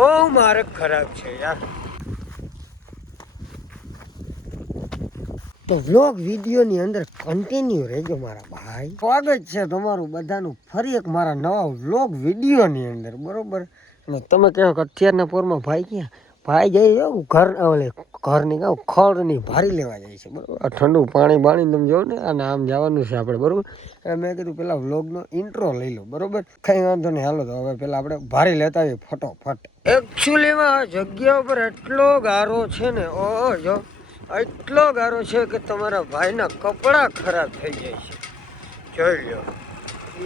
બહુ માર્ગ ખરાબ છે યાર. તો વ્લોગ વિડીયોની અંદર કન્ટિન્યુ રહેજો મારા ભાઈ. સ્વાગત છે તમારું બધાનું ફરી એક મારા નવા વ્લોગ વિડીયોની અંદર, બરોબર. અને તમે કહો કે અત્યારના પોરમાં ભાઈ ક્યાં? ભાઈ જઈ ઘરની કહું ખડની ભારી લેવા જાય છે, બરોબર. આ ઠંડુ પાણી બાણી તમે જો ને, અને આમ જવાનું છે આપણે, બરોબર. એટલે મેં કીધું પેલા વ્લોગનો ઇન્ટ્રો લઈ લો, બરોબર. કઈ વાંધો નહીં, હાલો તો હવે પેલા આપણે ભારી લેતા આવીએ ફટોફટ. એકચ્યુઅલીમાં આ જગ્યા ઉપર એટલો ગારો છે ને, ઓહો જો એટલો ગારો છે કે તમારા ભાઈના કપડાં ખરાબ થઈ જાય છે. જોઈ લો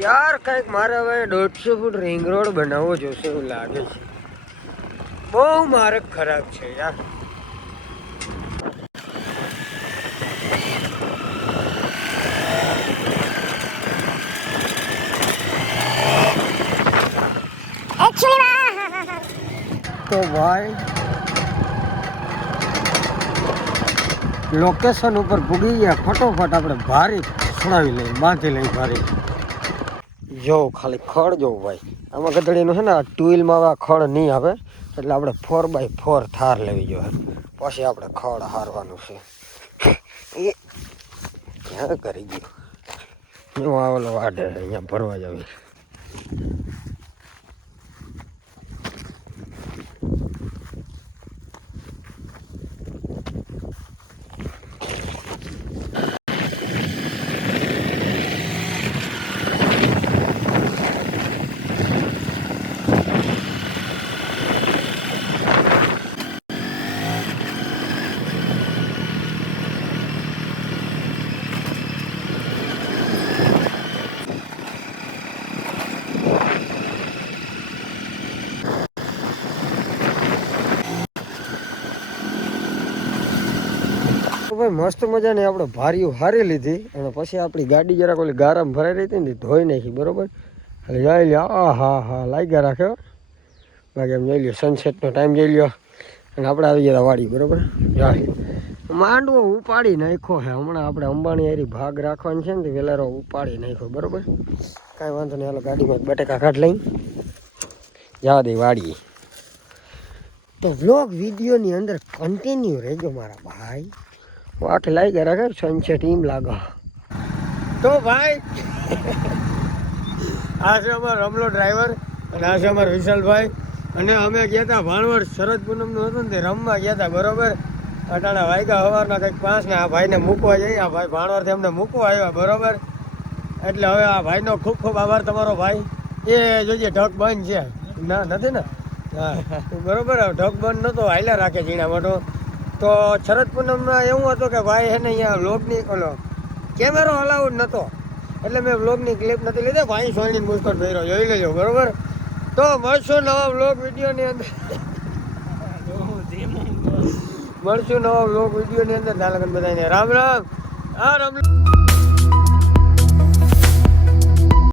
યાર, કંઈક મારે હવે 150 ફૂટ રિંગ રોડ બનાવવો જોશે એવું લાગે છે. બહુ માર્ગ ખરાબ છે યાર. તો ભાઈ લોકેશન ઉપર પૂગી ગયા, ફટોફટ આપણે ભારી છોડાવી લઈએ, બાંધી લઈએ ભારી. જો ખાલી ખડ જોવું ભાઈ, આમાં ગધડીનું છે ને, આ ટુ વ્હીલમાં આવા ખડ નહીં આવે, એટલે આપણે 4x4 થાર લેવી જોઈએ, પછી આપણે ખડ હારવાનું છે. એ ક્યાં કરી ગયું? હું આવેલો વાડે અહીંયા ભરવા જાવી. ભાઈ મસ્ત મજાની આપણે ભારીઓ હારી લીધી, અને પછી આપણી ગાડી જરાક ઓલી ગારામાં ભરાઈ રહી હતી ને, ધોઈ નાખી, બરોબર. એટલે જોઈ લ્યો, હા લાગ્યા રાખ્યો. બાકી એમ જોઈ લ્યો, સનસેટનો ટાઈમ જોઈ લ્યો, અને આપણે આવી ગયા વાડી, બરોબર. માંડવો ઉપાડી નાખ્યો છે હમણાં. આપણે અંબાણી હારી ભાગ રાખવાની છે ને, વેલારો ઉપાડી નાખ્યો, બરોબર. કાંઈ વાંધો નહીં, હાલો ગાડીમાં બટેકા કાઢ લઈ જવા દે વાડી. તો વ્લોગ વિડીયોની અંદર કન્ટિન્યુ રહેજો મારા ભાઈ. વાટ લાગી રાખે સનસેટ એમ લાગે. તો ભાઈ આ છે અમારો રમલો ડ્રાઈવર, અને આ છે અમારા વિશાલભાઈ. અને અમે ગયા હતા ભાણવડ, શરદ પૂનમનું હતું ને તે રમવા ગયા હતા, બરોબર. અટાણા વાગ્યા સવારના કંઈક 5 ને આ ભાઈને મૂકવા જઈએ. આ ભાઈ ભાણવડથી અમને મૂકવા આવ્યા, બરોબર. એટલે હવે આ ભાઈનો ખૂબ ખૂબ આભાર તમારો ભાઈ. એ જોજે ઢગ બંધ છે ના, નથી ને? હા બરોબર, ઢગ બંધ નહોતો, હાલ્યા રાખે ઝીણા મોટો. તો શરદ પૂનમમાં એવું હતું કે ભાઈ છે ને અહીંયા વ્લોગની ઓલો કેમેરો અલાઉડ નહોતો, એટલે મેં વ્લોગની ક્લિપ નથી લીધી. ભાઈ સોયની મુસ્કોટ ફેર્યો, જોઈ લેજો, બરોબર. તો મળશું નવા વ્લોગ વિડીયોની અંદર, મળશું નવા વ્લોગ વિડીયોની અંદર. બધાને રામ રામ. હા રામ.